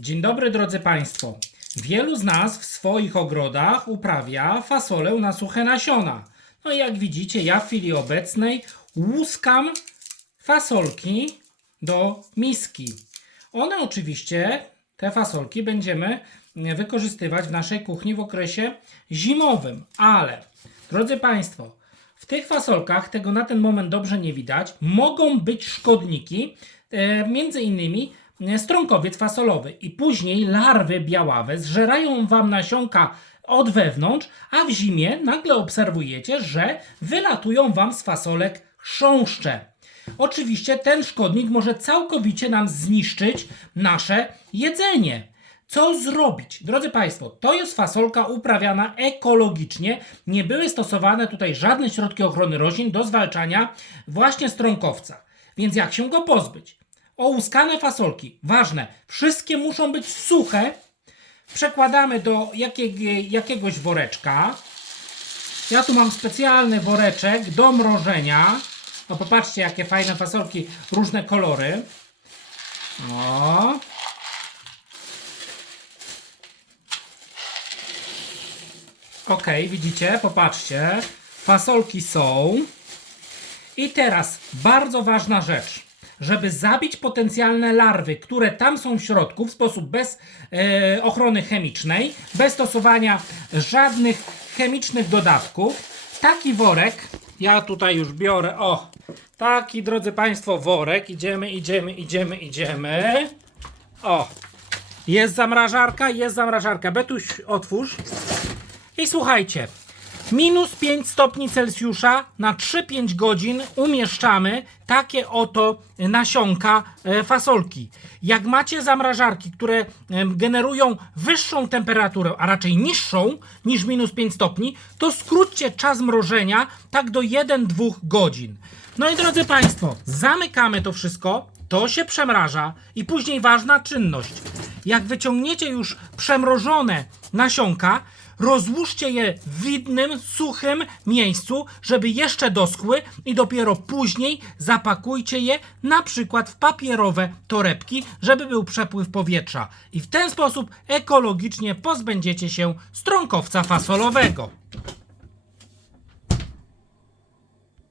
Dzień dobry drodzy Państwo. Wielu z nas w swoich ogrodach uprawia fasolę na suche nasiona. No i jak widzicie, ja w chwili obecnej łuskam fasolki do miski. One oczywiście, te fasolki będziemy wykorzystywać w naszej kuchni w okresie zimowym, ale drodzy Państwo, w tych fasolkach, tego na ten moment dobrze nie widać, mogą być szkodniki, e, między innymi strąkowiec fasolowy i później larwy białawe zżerają Wam nasionka od wewnątrz, a w zimie nagle obserwujecie, że wylatują Wam z fasolek chrząszcze. Oczywiście ten szkodnik może całkowicie nam zniszczyć nasze jedzenie. Co zrobić? Drodzy Państwo, to jest fasolka uprawiana ekologicznie. Nie były stosowane tutaj żadne środki ochrony roślin do zwalczania właśnie strąkowca. Więc jak się go pozbyć? Ołuskane fasolki, ważne, wszystkie muszą być suche. Przekładamy do jakieg- jakiegoś woreczka. Ja tu mam specjalny woreczek do mrożenia. No popatrzcie, jakie fajne fasolki, różne kolory. O. Ok, widzicie, popatrzcie. Fasolki są. I teraz bardzo ważna rzecz. Żeby zabić potencjalne larwy, które tam są w środku w sposób bez e, ochrony chemicznej, bez stosowania żadnych chemicznych dodatków, taki worek, ja tutaj już biorę, o, taki drodzy Państwo worek, idziemy, idziemy, idziemy, idziemy. O, jest zamrażarka, jest zamrażarka. Betuś, otwórz. I słuchajcie, minus 5 stopni Celsjusza na 3-5 godzin umieszczamy takie oto nasionka e, fasolki. Jak macie zamrażarki, które generują wyższą temperaturę, a raczej niższą niż minus 5 stopni, to skróćcie czas mrożenia tak do 1-2 godzin. No i drodzy Państwo, zamykamy to wszystko, to się przemraża i później ważna czynność. Jak wyciągniecie już przemrożone nasionka, rozłóżcie je w widnym, suchym miejscu, żeby jeszcze doschły i dopiero później zapakujcie je na przykład w papierowe torebki, żeby był przepływ powietrza. I w ten sposób ekologicznie pozbędziecie się strąkowca fasolowego.